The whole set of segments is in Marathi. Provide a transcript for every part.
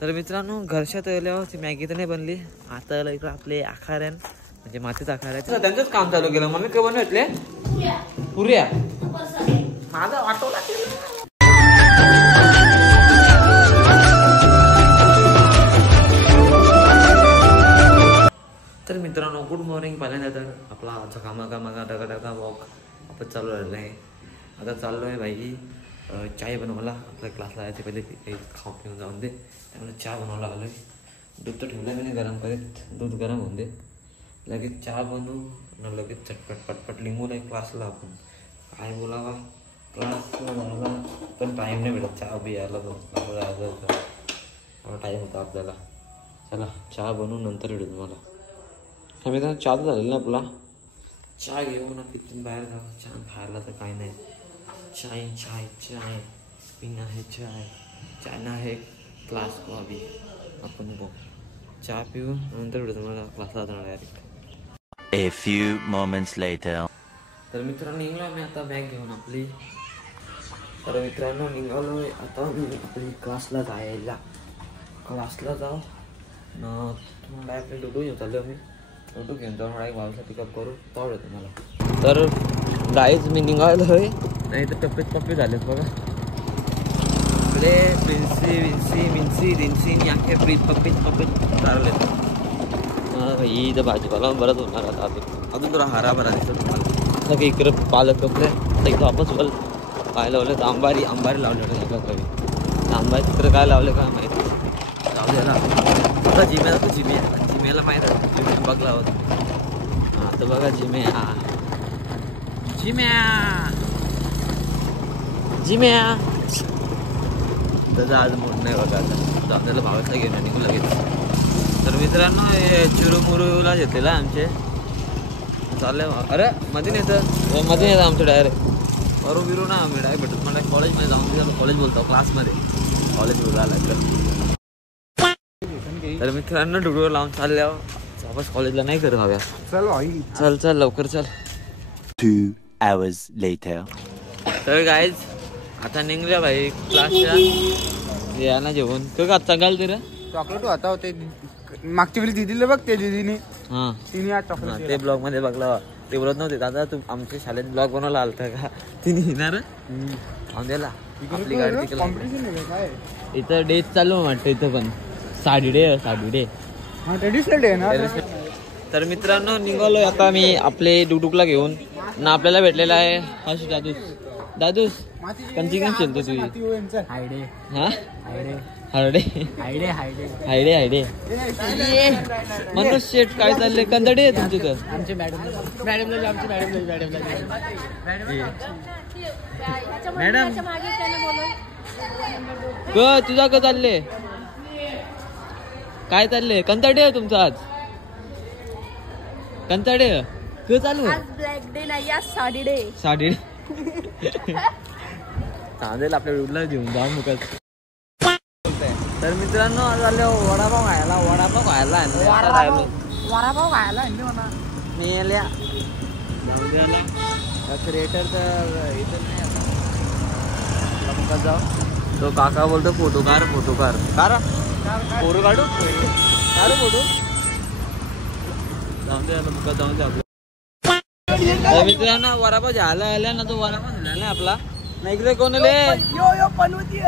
तर मित्रांनो घरच्यात आल्यावर ती मॅगी तर नाही बनली. आता इकडे आपले आखाऱ्यान म्हणजे मातीच आखाऱ्या त्यांचंच काम चालू केलं. मम्मी काय बनवले पुऱ्या माझा वाटवला. तर मित्रांनो गुड मॉर्निंग. पहिल्यांदा तर आपला झकामाका डगा वॉक आपण चालू राहिलं आहे. आता चाललो आहे भाई चाय बनवायला. आपल्या क्लासला यायचे पहिले काही खाऊ पिऊन जाऊन दे, त्यामुळे चहा बनवायला आलो आहे. दूध तर ठेवलं मी गरम करीत, दूध गरम होऊन दे, लगेच चहा बनवू न लगेच चटपट पटपट लिंबूला एक क्लासला. आपण काय बोलावा क्लासला जायला पण टाईम नाही भेटत. चहा बियायला टाईम होता आपल्याला. चला चहा बनवून नंतर भेटू तुम्हाला. मित्रांनो चहा तर झालेला ना आपला. चहा घेऊन तिथून बाहेर जाऊ. चहा खायला तर काही नाही. चाय चाय चाय पीना है, चाय चायना है क्लास को अभी अपन को चहा पिऊ नंतर भेटू तुम्हाला क्लासला जाणार direct. A few moments later. तर मित्रांनो निघलो मी आता बॅग घेऊन आपली. तर मित्रांनो निघालो आता मी आपली क्लासला जायला. क्लासला जाऊ न तुम्हाला आपले डोडू घेऊन चाललो मी. डोडू घेऊन जाऊन डायरेक्ट भाऊला पिकअप करू पावडे तुम्हाला. तर गाईज मी निघालो आहे. नाही तर टप्पे झालेत बघा आपले. मिन्सी दिनसी यांखे पप्पीत चाललेत. ही तर भाजीपाला बरंच होणार आता. अजून तुला हराभरा दिसतो तुम्हाला. असं काही इकडं पालक कपडे आता इथं वापस बोल काय लावलं तर आंबारी लावले होते कधी. आंबारी चित्र काय लावले काय माहिती. लावलेला आता जिम्याला तर जिम्याला माहीत आहे. जिम्या बघला होता आता बघा जिम्या त्याचा आज मूड नाही बघा. आता जाऊन भावाचा घेऊन निघू लगेच. तर मित्रांनो हे चिरूमुरूला घेतलेला आमचे चालले. अरे मध्ये येतं आमचं डायरेक्ट बिरू ना आम्ही डायरेक्ट भेटत. मला कॉलेजमध्ये जाऊन कॉलेज बोलतो क्लासमध्ये कॉलेज बोलायला लागलं. तर मित्रांनो डुडूवर लावून चालल्यावर वापस कॉलेजला नाही करत हव्या. चल लवकर चल. 2 hours later. तर गाईज आता निघल्या भाई क्लासच्या याना जेवण तो का चांगल ते रे चॉकलेट आता होते मागच्या वेळी दिदीला बघ. ते दिदीने तिने आज चॉकलेट ते ब्लॉग मध्ये बघला. ते बोलत नव्हते दादा तू आमच्या शाळेत ब्लॉग बनवला आलता का. तिने येणार द्याला आपली गाडी काय इथं डे चालू वाटतं. इथं पण साडी डे ट्रेडिशनल डे ना. तर मित्रांनो निघालोय आता मी आपले डुडुकला घेऊन ना. आपल्याला भेटलेला आहे हर्ष दादूस कंची गेम खेळतो तुझी. हायडे मनोज शेठ काय चाललंय. कंदडे आहे तुमचे तर. आमचे मॅडम तुझा का चालले काय चाललंय. कंदडे आहे तुमचा आज. कंदडे क चालू ब्लॅक डे नाही आज साडी डे. चालेल आपल्या रोडला घेऊन जाऊ मुकत. तर मित्रांनो आज आले वडापाव खायला मेल्या क्रिएटर तर इथं नाही. आता मुकत जाऊ. तो काका बोलतो फोटो काढ फोटो काढू फोटो जाऊन दे मुकत जाऊन दे. आपलं मित्रांनो वडापाव झाला आल्या ना. तो वडापाव झाला आपला नाही. इकडे कोण यो पनवती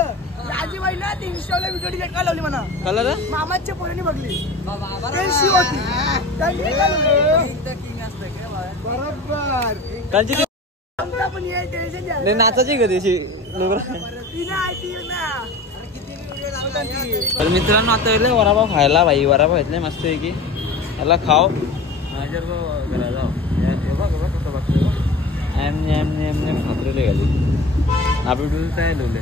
राजीबाई ना. ती इंस्टाला व्हिडिओ डिलीट काय लावली म्हणा. कलर मामाच्या पोरीने बघली बरोबर. नाचाची कधी तर मित्रांनो आता येईल वडापाव खायला भाई. वडापाव घेतले मस्त आहे की याला खाओ. घरा जाऊ खात्रेले घाली आपली डुल काय लावले.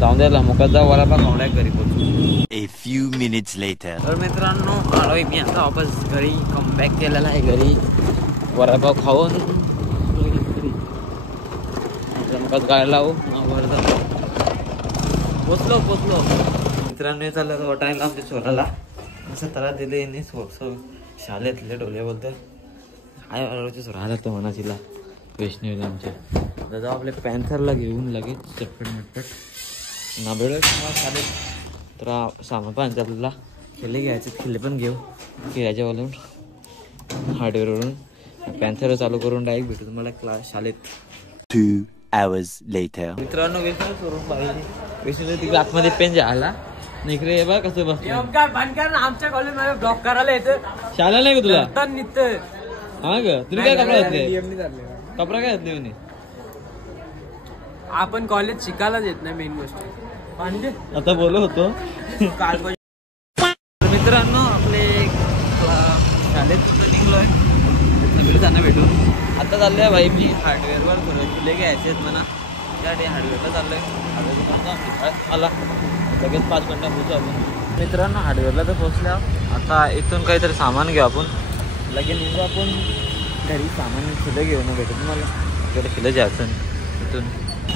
जाऊन द्यायला मुकात जाऊ वडापाव खावड्या घरी पोहोचू. A few minutes later. तर मित्रांनो आलोय मी आता वापस घरी. कमबॅक केलेला आहे घरी. वडापाव खाऊन मुकात गाडी लावू पोचलो. मित्रांनो चाललं टाइम आमच्या छोराला असं त्याला दिले शाळेतले डोले बोलतो. काय छोरा आला तो म्हणा तिला वैष्णवीला आमच्या दादा आपल्या पॅन्थरला घेऊन लगेच चटपट मटपट ना भेळ चालेल तर सामान पण आणते आपल्याला. खिल्ले घ्यायचे, खिल्ले पण घेऊ किराच्यावरून हार्डवेअरवरून. पॅन्थर चालू करून डायरेक्ट भेटू तुम्हाला क्लास शाळेत. 2 hours later. मित्रांनो वैष्णव करून पाहिजे वैष्णव तिकडे आतमध्ये पेन आला इकडे बघ कसं बस आमच्या कॉलेजमध्ये ब्लॉक करायला येतं. शाळा नाही का तुला निघत हा ग तुम्ही काय कपडा घातले कपडा काय घातले म्हणे. आपण कॉलेज शिकायलाच येत नाही मेन गोष्ट. आता बोलत होतो मित्रांनो आपले शाळेत निघलोय सगळे त्यांना भेटून. आता चाललोय भाई मी हार्डवेअरवर फुले घ्यायचे आहेत म्हणा त्यासाठी हार्डवेअरला चाललोय. हार्डवेअर मला लगेच 5 मिनिटात पोहोचू आपण. मित्रांनो हार्डवेअरला तर पोहोचल्या. आता इथून काहीतरी सामान घेऊ आपण लगेच निघू आपण घरी. सामान फुलं घेऊन भेटू तुम्हाला तिकडे फुलं जायचं इथून.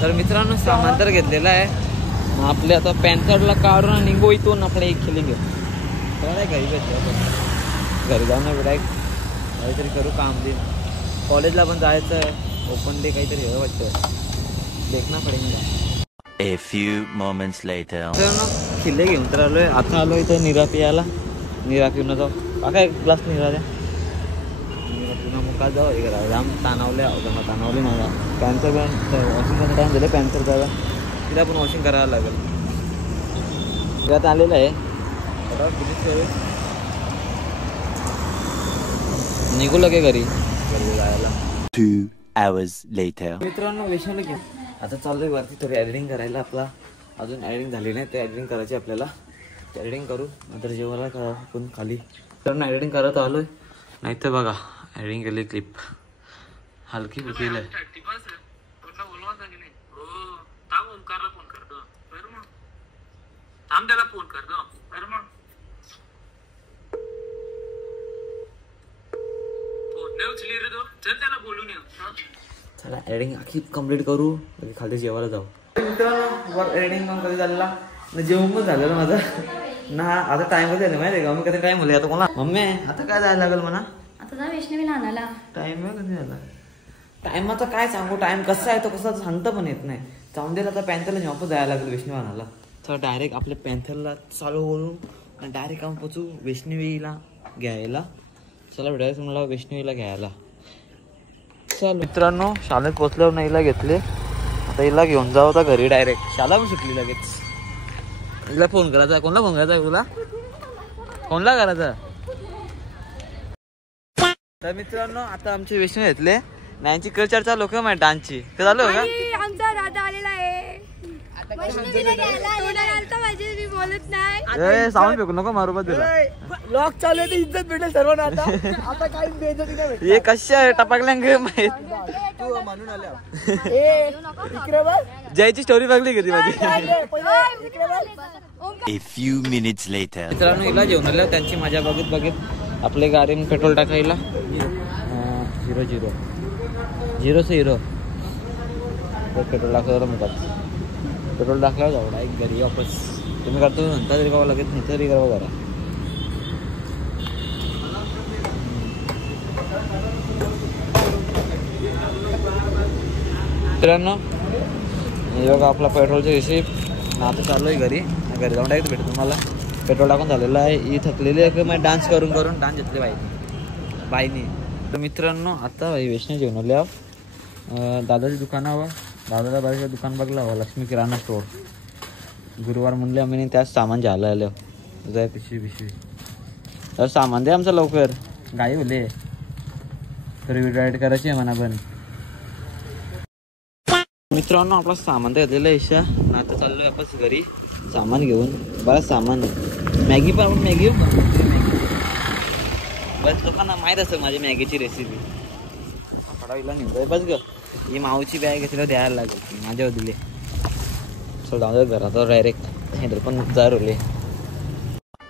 तर मित्रांनो सामान तर घेतलेलं आहे. आपले आता पॅन्थरला काढून निघू इथून आपले एक खिले घेऊ. काय घरी भेटतो घरी जाऊन ना डायरेक्ट काहीतरी करू काम दिन. कॉलेजला पण जायचं आहे ओपन डे काहीतरी हे वाटतं देखना पडेल. A few moments later. खिल्ले घेऊन तर आलोय. आता आलो इथं निरा पियाला. निरा पिऊन जाऊ काय ग्लास निरा द्या. निरा पिऊन मग काय जाऊ हे करा जाम तानावले तानावले माझा पॅन्थर वॉशिंग करायला टाईम दिलं. पॅन्थर जागा तिला पण वॉशिंग करायला लागेल. त्यात आलेलं आहे निघू लगे घरी जायला. 2 hours later. मित्रांनो वैष्णवला घेऊ आता चाललोय वरती थोडी एडिटिंग करायला. आपला अजून एडिटिंग झाली नाही ते एडिटिंग करायची आपल्याला. ते एडिटिंग करू नंतर जेवायला का आपण खाली तर एडिटिंग करत आलोय. नाही तर बघा एडिटिंग केली क्लिप हलकी फुलकी आहे. चला एडिटिंग आखी कम्प्लीट करू खाली जेवायला जाऊ. मित्रांनो वर एडिटिंग पण कधी झालेला ना जेवण पण झालेलं माझं ना. आता टाइम कधी झालं माहिती आहे का मी कधी टाइम बोलले आता कोणा मम्मी आता काय जायला लागेल म्हणा. आता जा वैष्णवीला आणायला. टाइम कधी झाला टाइमाचा काय सांगू. टाइम कसा आहे तो कसा सांगता पण येत नाही. जाऊन देईल आता पॅन्थरला जेव्हा जायला लागेल वैष्णवी आणायला. तर डायरेक्ट आपल्या पॅन्थरला चालू करून डायरेक्ट आपण पोचू वैष्णवीला घ्यायला. चला भेटायचं तुम्हाला वैष्णवीला घ्यायला. चल मित्रांनो शाळेत पोचल्यावर नाही हिला घेतले. आता हिला घेऊन जाऊ आता घरी डायरेक्ट. शाळा पण सुटली लगेच. हिला फोन करायचा. कोणला फोन करायचा तुला कोणला करायचा. तर मित्रांनो आता आमची वैष्णवी घेतले नाहीची कल्चर चालू का माझ्या डान्सची ते चालू का. आमचा दादा आलेला आहे. सामान फेकू नको मारू बस ब्लॉक चालू आहे इज्जत भेटेल सर्वांना. आता काही बेइज्जती नाही हे कशा टपकल्या माहित म्हणून आल्या. जयची स्टोरी बघली कधी माझी. A few minutes later. मित्रांनो हिला जेवण आलं त्यांची मजा बघत बघत आपल्या गाडीने पेट्रोल टाकायला 0 से 0 पेट्रोल टाकलं म्हणतात. पेट्रोल टाकल्यावर जाऊ एक घरी वापस. तुम्ही करतो म्हणता तरी करावं लागेल नाही तरी करावं जरा. मित्रांनो हे बघा आपला पेट्रोलचा रिसिप्ट. आता चालू आहे घरी जाऊन डायरेक्ट भेटू तुम्हाला. पेट्रोल टाकून झालेलं आहे. ही थकलेली आहे की मग डान्स करून डान्स घेतले बाईने. तर मित्रांनो आता भाई वैष्णव जेवण आल्या दादाच्या दुकानावर. दादाला बाईचं दुकान बघला हवं लक्ष्मी किराणा स्टोअर. गुरुवार म्हणले आम्ही त्याच सामान झालं आलं जाय पिशवी तर सामान दे आमचं लवकर गाई होले. तर व्हिडिओ एडिट करायची आहे म्हणा पण. मित्रांनो आपला सामान तर घेतलेलं आहे. आता चाललोय आपण घरी सामान घेऊन. बरंच सामान मॅगी पण मॅगी बस लोकांना माहीत असेल माझी मॅगीची रेसिपी. पडावीला निघतोय बस ग. ही माऊची बॅग घेतल्यावर द्यायला लागेल माझ्यावर दिले. सो जाऊ घरात डायरेक्ट हे पण जारवले.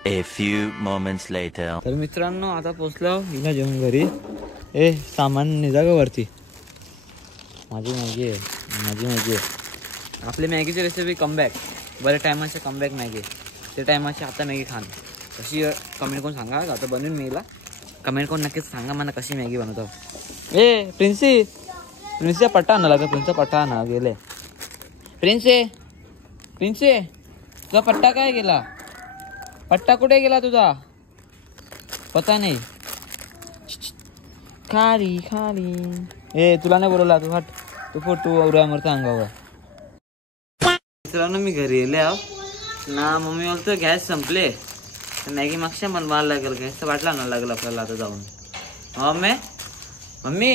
A few moments later. तर मित्रांनो आता पोचलो हिला जेवण घरी. सामान निघा ग वरती. माझी मॅगी आहे. आपली मॅगीची रेसिपी कमबॅक. बऱ्याच टायमाचे कमबॅक मॅगी ते टायमाची आता मॅगी खाण कशी कमेंट करून सांगा. आता बनवून मी कमेंट करून नक्कीच सांगा मला कशी मॅगी बनवतो. प्रिन्सी प्रिन्सचा पट्टा आणला का? प्रिन्सचा पट्टा आणा गेले. प्रिन्से तुझा पट्टा काय गेला? पट्टा कुठे गेला तुझा? पता नाही. खाली ए तुला नाही बोलवला तू हट. तू फोटो औरामरचा अंगावर. मित्रांनो मी घरी येले आहो ना. मम्मी बोलतो गॅस संपले मॅगी मागच्या बनवायला लागेल. गॅसचा बाटला आणायला लागेल आपल्याला आता जाऊन. मम्मी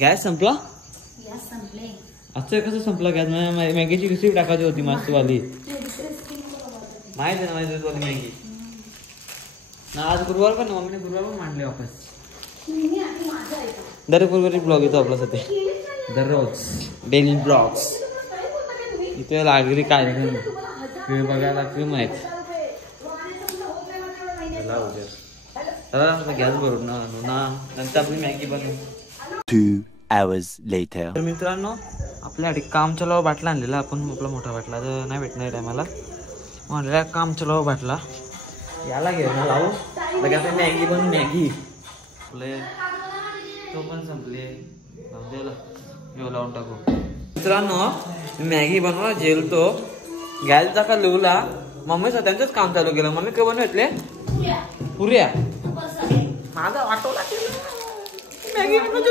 गॅस संपला? असं कसं संपला गॅस? मॅगीची कशी टाकायची होती मस्तवाली माहिती आहे ना मॅगी ना. आज गुरुवार पण मम्मीने गुरुवार पण मांडले वापस. दर गुरुवारी ब्लॉग येतो आपल्यासाठी दररोज डेली ब्लॉग्स. इथे लागली कार्यक्रम बघायला क्रीम आहेत. गॅस भरून ना नंतर आपली मॅगी बनवू. 2 hours later. तर मित्रांनो आपल्यासाठी काम चलावा बाटला आणलेला आपण. आपला मोठा बाटला तर नाही भेटणार टायमाला म्हणलेला काम चलावा बाटला याला घेऊन लावू लगे आपण मॅगी बनवू. मॅगी आपले तो पण संपले घेऊ लावून टाकू. मित्रांनो मॅगी बनवा जेलतो. गॅसचा का लिवला. मम्मी त्यांचंच काम चालू केलं. मम्मी काय बनवले? पुऱ्या. माझा वाटवला मॅगी बनवत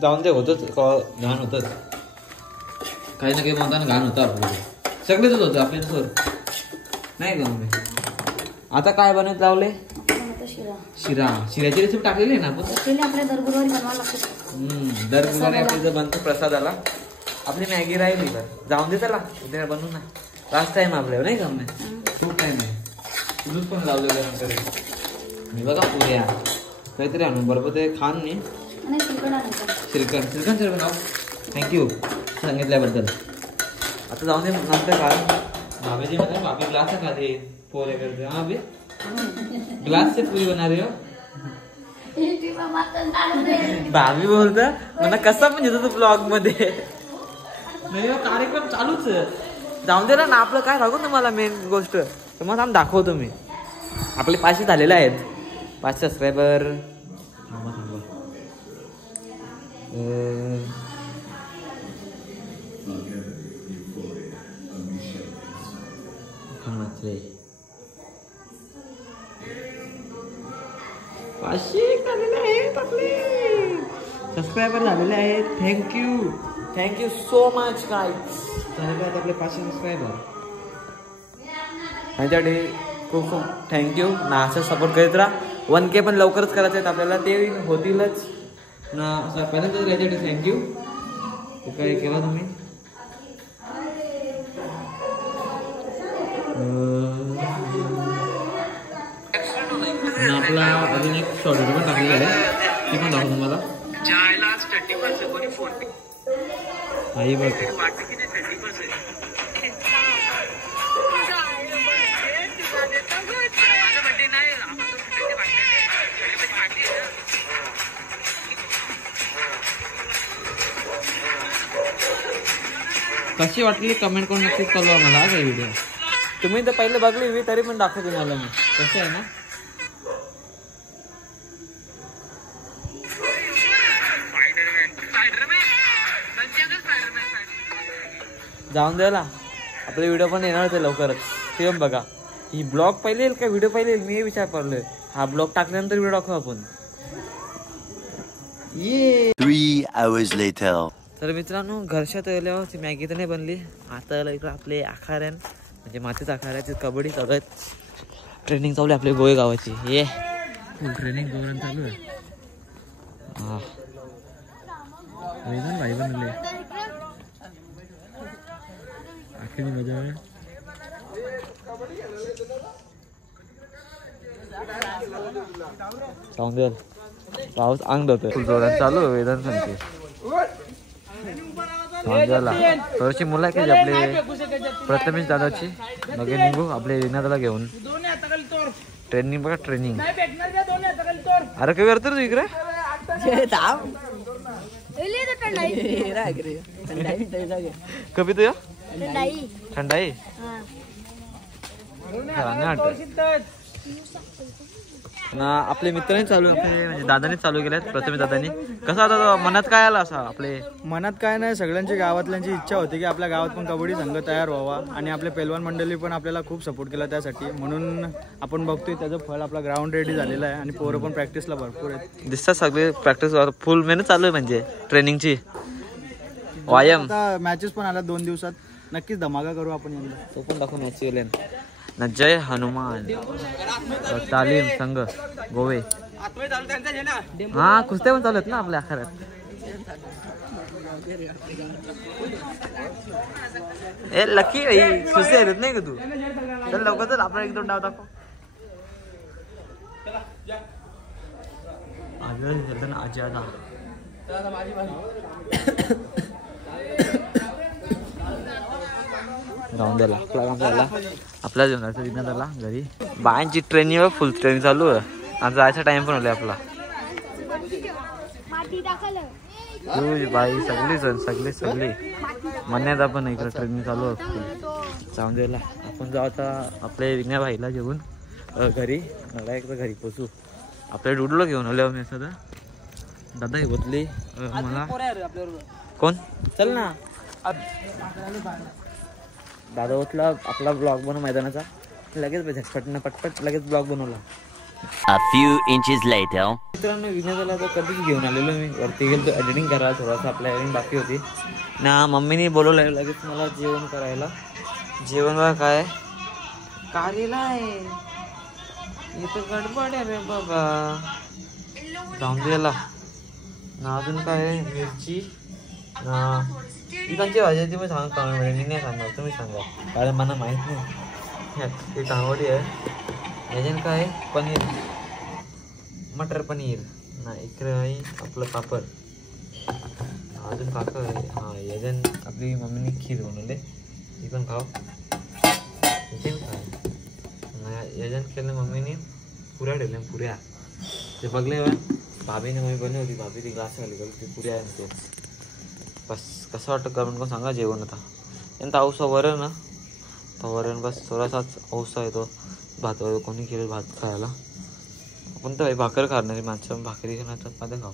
जाऊन ते होतच घाण होतच. काही ना काही म्हणताना घाण होतं आपलं. सगळेच होतं आपल्या सर नाही का मम्मी? आता काय बनवत लावले? शिराची रेसिपी टाकलेली आहे ना आपण. आपल्या दर गुरुवारी बनवावं लागतं. दर गुरुवारी आपल्या बनतो प्रसादाला. आपली मॅगी राहिली तर जाऊन दे त्याला उद्या बनवू ना. लास्ट टाइम आपल्यावर नाही का मम्मी? खूप टाइम आहे. दूध पण लावलेलं नंतर मी बघा पुऱ्या काहीतरी आणून बरोबर ते खान नाही. सिल्कन बनव. थँक्यू सांगितल्याबद्दल. आता जाऊन दे नंतर खा. भाभीजी म्हणते भाभी ग्लास खाते पोरे करते. हा बे ग्लास से पुरी बना रहे हो. भाभी बोलता मला कसा पण येतो तू ब्लॉग मध्ये. नाही कार्यक्रम चालूच जाऊन दे ना. आपलं काय सांगू तुम्हाला मेन गोष्ट तर मग आम्ही दाखवतो. मी आपले 500 झालेले आहेत. 5 सबस्क्रायबर. सबस्क्रायबर झालेले आहेत. Thank you so much guys. झालेले आहेत आपले 500 सबस्क्रायबर. ह्याच्यासाठी खूप थँक्यू ना. असं सपोर्ट करीत राहा. 1K पण लवकरच करायचं आहेत आपल्याला. ते होतीलच ना. असं पहिल्यांदाच याच्यासाठी थँक्यू. काय केला तुम्ही? आपला अजून एक शॉर्ट व्हिडिओ पण टाकलेला आहे ते पण दाखवतो तुम्हाला. आई बघ कशी वाटली कमेंट करून नक्कीच कळवा मला. हा व्हिडिओ तुम्ही तर पहिले बघली तरी पण दाखवतो तुम्हाला मी कसं आहे ना. जाऊन द्यायला आपले व्हिडिओ पण येणारच आहे लवकरच. ते पण बघा. ही ब्लॉग पहिले येईल का व्हिडिओ पहिले येईल मी विचार करलोय. हा ब्लॉग टाकल्यानंतर व्हिडिओ टाकू आपण. 3 hours later. तर मित्रांनो घरच्यात आल्यावर ती मॅगी तर नाही बनली. आता इकडं आपले आखाड्यान म्हणजे मातीच आखाड्याची कबड्डी चालू आहेत. ट्रेनिंग चालू आहे आपल्या गोळे गावाची. ये फुल ट्रेनिंग जोरात चालू आहे. हा भाई बनले आखिरी मजा आहे. चांगलं पाऊस अंग होतोय फुल जोरात चालू आहे. वेदन सांगते थोडीशी मुलं आहे की आपले प्रथमेश दादाची मग निघू आपले विनादाला घेऊन. ट्रेनिंग बघा ट्रेनिंग. अरे काय करतो तू इकडे? कभी तुझ्या थंडाई ना आपले मित्रांनी चालू म्हणजे दादाने चालू केलेत, प्रथमेश दादानी. कसं आता मनात काय आलं असं आपले? मनात काय नाही, सगळ्यांची गावातल्यांची इच्छा होती की आपल्या गावात पण कबड्डी संघ तयार व्हावा आणि आपले पैलवान मंडळी पण आपल्याला खूप सपोर्ट केला त्यासाठी. म्हणून आपण बघतोय त्याचं फळ, आपला ग्राउंड रेडी झालेला आहे आणि पोरं पण प्रॅक्टिसला भरपूर आहेत. दिसतात सगळे प्रॅक्टिस फुल मेहनत चालू आहे म्हणजे ट्रेनिंगची. व्यायाम आता मॅचेस पण आल्या 2 दिवसात, नक्कीच धमाका करू आपण यंदा. तो पण दाखवून याची ना. जय हनुमान तालीम संघ गोवे. हा कुस्त्या पण चालू आहेत ना आपल्या आखाड्यात. ए लकी भाई कुस्त्या येत नाही का तू? चल लवकर चल, आपण 1-2 डाव दाखव. आजी आजा राहून द्याला आपला काम झाला. आपल्या जेवणाचं विज्ञान झाला घरी. बायांची ट्रेनिंग व फुल ट्रेनिंग चालू आहे. आज जायचा टाइम पण होता आपला. बाई सगळी म्हणण्यात आपण इकडे ट्रेनिंग चालू असते. जाऊन द्यायला आपण जाऊ आता आपल्या विज्ञान भाईला घेऊन घरी. मला एकदा घरी पोचू. आपल्या डुडूला घेऊन आलो मी सध्या. दादा घेतली मला. कोण चल ना. दादा होतला आपला ब्लॉग बनव मैदानाचा. लगेच पटपट लगेच ब्लॉग बनवला. A few inches later. मित्रांनो विज्ञानाला तर कधीच घेऊन आलेलो मी. वरती गेलो एडिटिंग करायला, थोडासा आपल्या एडिटिंग बाकी होती ना. मम्मीने बोलवलं लगेच मला जेवण करायला. जेवण बघा काय कारेला आहे इथं. गडबड आहे रे बाबा. जाऊन द्यायला ना. अजून काय मिरची ना. इकांची भाजी ती पण सांगा कमी मिळेल. मी नाही सांगणार, तुम्ही सांगा कारण मला माहीत नाही. ती कांवडी आहे. याच्यानं काय पनीर, मटर पनीर ना. इकडे आहे आपलं पापड. अजून काका आहे. हां याच्यानं आपली मम्मीने खीर बनवले, ती पण खाऊ. याच्यानं काय याच्यानं केलं मम्मीने पुऱ्या ठेवल्या. पुऱ्या ते बघले भाभीने मम्मी बनवली होती. भाभी ती ग्लास घाली ते पुऱ्या आहे ते. बस कसं वाटतं करून कोण सांगा जेवण. आता यांचा औसा वरण ना. तर वरण बस थोडासाच औसा येतो. भात कोणी केलं भात खायला. आपण तर भाकर खाणार माणसं. भाकरी खाण्याचं मध्ये खाऊ.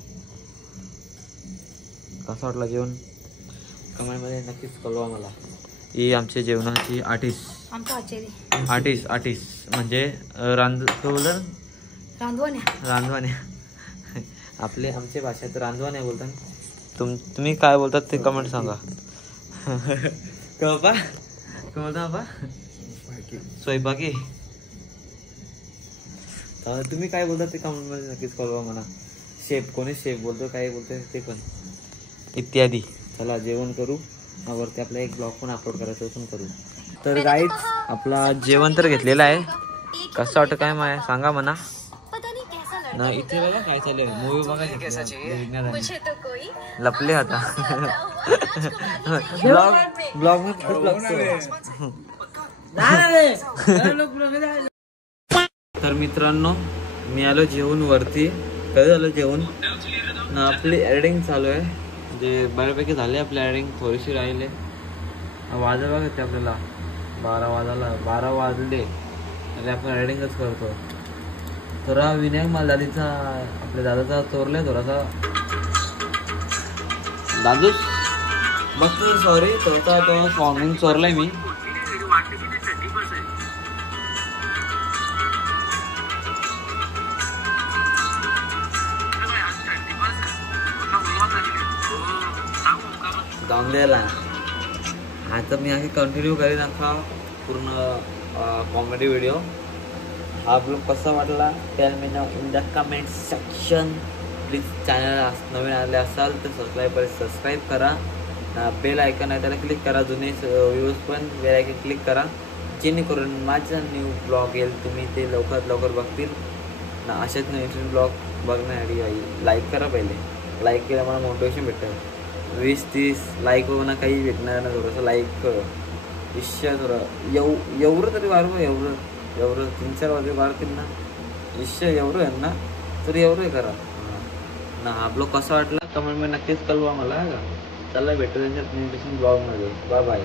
कसं वाटलं जेवण कमेंटमध्ये नक्कीच कळवा मला. ही आमच्या जेवणाची आटीस म्हणजे रांधवाने आपले आमच्या भाषेत रांधवाने बोलतात. तुम्ही काय बोलतात ते कमेंट सांगा. बाबा काय बोलता बाबा? स्वयंपाकी. तुम्ही काय बोलतात ते कमेंट मध्ये नक्कीच कळवा मला. शेफ कोणी शेफ बोलतो, काय बोलतो ते पण इत्यादी. चला जेवण करू. वरती आपला एक ब्लॉग पण अपलोड करायचं पण करू. तर गाईज आपला जेवण तर घेतलेलं आहे. कसं वाटतं काय सांगा म्हणा ना. इथे बघा काय चालू आहे. मूवी बघा लपले आता. ब्लॉग मध्ये खूप लागतो. तर मित्रांनो मी आलो जेवण वरती. कधी झालं जेवण ना. आपली एडिटिंग चालू आहे. म्हणजे बऱ्यापैकी झाले आपली एडिटिंग. थोडीशी राहिले. वाजत बघा ते आपल्याला 12 वाजले आणि आपण एडिटिंगच करतो. थोडा विनायक मालदादीचा आपल्या दादाचा चोरलाय थोडासा. दादूस बघ सॉरी थोडासा तो फॉर्मिंग चोरलाय मी. जाऊन द्यायला आता मी अशी कंटिन्यू करीन असा पूर्ण कॉमेडी व्हिडिओ. हा ब्लॉग कसा वाटला tell me now in the comment section. Please channel नवीन आले असाल तर सबस्क्राईब करा. बेल आयकॉन आहे त्याला क्लिक करा. जुने व्ह्यूज पण बेल आयकॉन क्लिक करा जेणेकरून माझा न्यू ब्लॉग येईल. तुम्ही ते लवकरात लवकर बघतील ना. असेच नवीन ब्लॉग बघण्यासाठी लाईक करा. पहिले लाईक केलं मला मोटिवेशन भेटतं. 20-30 लाईक ना काही भेटणार ना. थोडंसं लाईक इश्य थोडं एवढं तरी वाढवं. एवढं 3-4 वाजे वाढतील ना. इश्य एवढं आहे ना तर एवढं करा ना. हा ब्लॉग कसा वाटला कमेंटमध्ये नक्कीच कळवा मला. चला भेटू त्यांच्या ब्लॉगमध्ये. Bye bye.